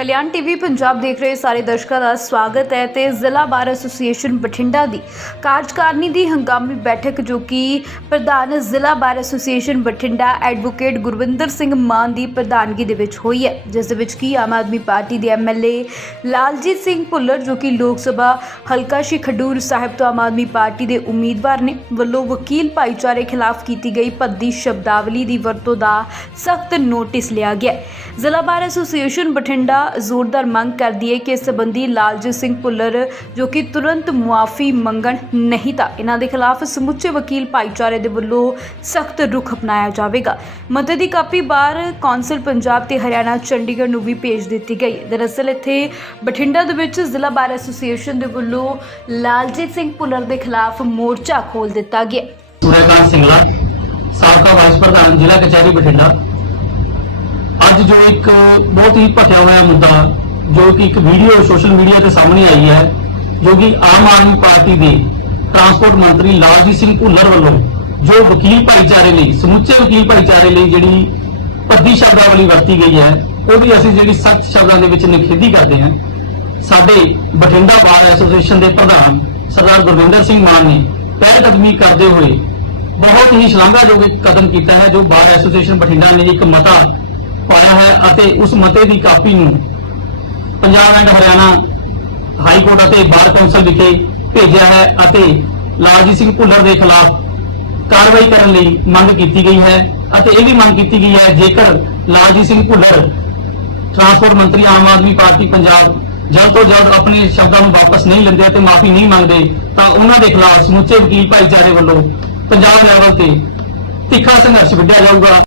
ਕਲਿਆਣ TV Punjab ਦੇਖ ਰਹੇ ਸਾਰੇ ਦਰਸ਼ਕਾਂ ਦਾ ਸਵਾਗਤ ਹੈ ਤੇ ਜ਼ਿਲ੍ਹਾ ਬਾਰ ਐਸੋਸੀਏਸ਼ਨ ਬਠਿੰਡਾ ਦੀ ਕਾਰਜਕਾਰਨੀ ਦੀ ਹੰਗਾਮੀ ਬੈਠਕ ਜੋ ਕਿ ਪ੍ਰਧਾਨ ਜ਼ਿਲ੍ਹਾ bar association Bathinda advocate Gurvinder Singh Maan ਦੀ ਪ੍ਰਧਾਨਗੀ ਦੇ ਵਿੱਚ ਹੋਈ ਹੈ, ਜਿਸ ਦੇ ਵਿੱਚ ਕੀ ਆਮ ਆਦਮੀ ਪਾਰਟੀ ਦੇ ਐਮਐਲਏ ਲਾਲਜੀਤ ਸਿੰਘ ਭੁੱਲਰ ਜੋ ਕਿ ਲੋਕ ਸਭਾ ਹਲਕਾ ਸ਼੍ਰੀ ਖਡੂਰ ਸਾਹਿਬ ਤੋਂ ਆਮ ਆਦਮੀ ਪਾਰਟੀ ਦੇ ਉਮੀਦਵਾਰ ਨੇ ਵੱਲੋਂ ਵਕੀਲ ਭਾਈਚਾਰੇ ਖਿਲਾਫ ਕੀਤੀ ਗਈ ਭੱਦੀ ਸ਼ਬਦਾਵਲੀ ਦੀ ਵਰਤੋਂ ਦਾ ਸਖਤ ਨੋਟਿਸ ਲਿਆ ਗਿਆ ਜ਼ਿਲ੍ਹਾ ਬਾਰ ਐਸੋਸੀਏਸ਼ਨ ਬਠਿੰਡਾ ਜ਼ੋਰਦਾਰ ਮੰਗ ਕਰਦੀ ਹੈ ਕਿ ਇਸ ਸੰਬੰਧੀ ਲਾਲਜੀਤ ਸਿੰਘ ਭੁੱਲਰ, ਜੋ ਕਿ ਤੁਰੰਤ ਮੁਆਫੀ ਮੰਗਣ ਨਹੀਂ ਤਾਂ ਇਹਨਾਂ ਦੇ ਖਿਲਾਫ ਸਮੁੱਚੇ ਵਕੀਲ ਭਾਈਚਾਰੇ ਦੇ ਵੱਲੋਂ ਸਖਤ ਰੁਖ ਅਪਣਾਇਆ ਜਾਵੇਗਾ। ਮਤੇ ਦੀ ਕਾਪੀ ਬਾਰ ਕੌਂਸਲ ਪੰਜਾਬ ਤੇ ਹਰਿਆਣਾ ਚੰਡੀਗੜ੍ਹ ਨੂੰ ਵੀ ਭੇਜ ਦਿੱਤੀ ਗਈ। ਹੈ ਦਰਅਸਲ ਇੱਥੇ ਬਠਿੰਡਾ ਦੇ ਵਿੱਚ ਜ਼ਿਲ੍ਹਾ ਬਾਰ ਐਸੋਸੀਏਸ਼ਨ ਦੇ ਵੱਲੋਂ ਲਾਲਜੀਤ ਸਿੰਘ ਭੁੱਲਰ ਦੇ ਖਿਲਾਫ ਮੋਰਚਾ ਖੋਲ ਦਿੱਤਾ ਗਿਆ। ਸੂਰਜਕਾਂਤ ਸਿੰਗਲਾ ਸਾਬਕਾ ਵਾਈਸ ਪ੍ਰਧਾਨ ਜ਼ਿਲ੍ਹਾ ਕਚਹਿਰੀ ਬਠਿੰਡਾ। ਅੱਜ ਜੋ ਇੱਕ ਬਹੁਤ ਹੀ ਭਖਿਆ ਹੋਇਆ ਮੁੱਦਾ ਜੋ ਕਿ ਇੱਕ ਵੀਡੀਓ ਸੋਸ਼ਲ ਮੀਡੀਆ ਤੇ ਸਾਹਮਣੇ ਆਈ ਹੈ, ਜੋ ਕਿ ਆਮ ਆਦਮੀ ਪਾਰਟੀ ਦੇ ਟਰਾਂਸਪੋਰਟ ਮੰਤਰੀ ਲਾਲਜੀਤ ਸਿੰਘ ਭੁੱਲਰ ਵੱਲੋਂ ਜੋ ਵਕੀਲ ਭਾਈਚਾਰੇ ਲਈ, ਸਮੁੱਚੇ ਵਕੀਲ ਭਾਈਚਾਰੇ ਲਈ ਜਿਹੜੀ ਭੱਦੀ ਸ਼ਬਦਾਵਲੀ ਵਰਤੀ ਗਈ ਹੈ ਉਹਦੀ ਅਸੀਂ ਜਿਹੜੀ ਸਖਤ ਸ਼ਬਦਾਂ ਦੇ ਵਿੱਚ ਨਿਖੇਧੀ ਕਰਦੇ ਹਾਂ। ਸਾਡੇ ਬਠਿੰਡਾ ਬਾਰ ਐਸੋਸੀਏਸ਼ਨ ਦੇ ਪ੍ਰਧਾਨ ਸਰਦਾਰ ਗੁਰਵਿੰਦਰ ਸਿੰਘ ਮਾਨ ਨੇ ਪਹਿਲ ਕਦਮੀ ਕਰਦੇ ਹੋਏ ਬਹੁਤ ਹੀ ਸ਼ਲਾਘਾਯੋਗ ਕਦਮ ਕੀਤਾ ਹੈ, ਜੋ ਬਾਰ ਐਸੋਸੀਏਸ਼ਨ ਬਠਿੰਡਾ ਨੇ ਇੱਕ ਮਤਾ ਪਾਇਆ ਹੈ ਅਤੇ ਉਸ ਮਤੇ ਦੀ ਕਾਪੀ ਨੂੰ Punjab and Haryana high court ਅਤੇ ਬਾਰ ਕੌਂਸਲ ਵਿਖੇ ਭੇਜਿਆ ਹੈ ਅਤੇ ਲਾਲਜੀਤ ਸਿੰਘ ਭੁੱਲਰ ਦੇ ਖਿਲਾਫ ਕਾਰਵਾਈ ਕਰਨ ਲਈ ਮੰਗ ਕੀਤੀ ਗਈ ਹੈ ਅਤੇ ਇਹ ਵੀ ਮੰਗ ਕੀਤੀ ਗਈ ਹੈ ਜੇਕਰ ਲਾਲਜੀਤ ਸਿੰਘ ਭੁੱਲਰ ਟਰਾਂਸਪੋਰਟ ਮੰਤਰੀ ਆਮ ਆਦਮੀ ਪਾਰਟੀ ਪੰਜਾਬ ਜਲਦ ਤੋਂ ਜਲਦ ਆਪਣੇ ਸ਼ਬਦਾਂ ਨੂੰ ਵਾਪਸ ਨਹੀਂ ਲੈਂਦੇ ਅਤੇ ਮਾਫੀ ਨਹੀਂ ਮੰਗਦੇ, ਤਾਂ ਉਹਨਾਂ ਦੇ ਖਿਲਾਫ ਸਮੁੱਚੇ ਵਕੀਲ ਭਾਈਚਾਰੇ ਵੱਲੋਂ ਪੰਜਾਬ ਲੈਵਲ ਤੇ ਤਿੱਖਾ ਸੰਘਰਸ਼ ਵਿੱਢਿਆ ਜਾਊਗਾ।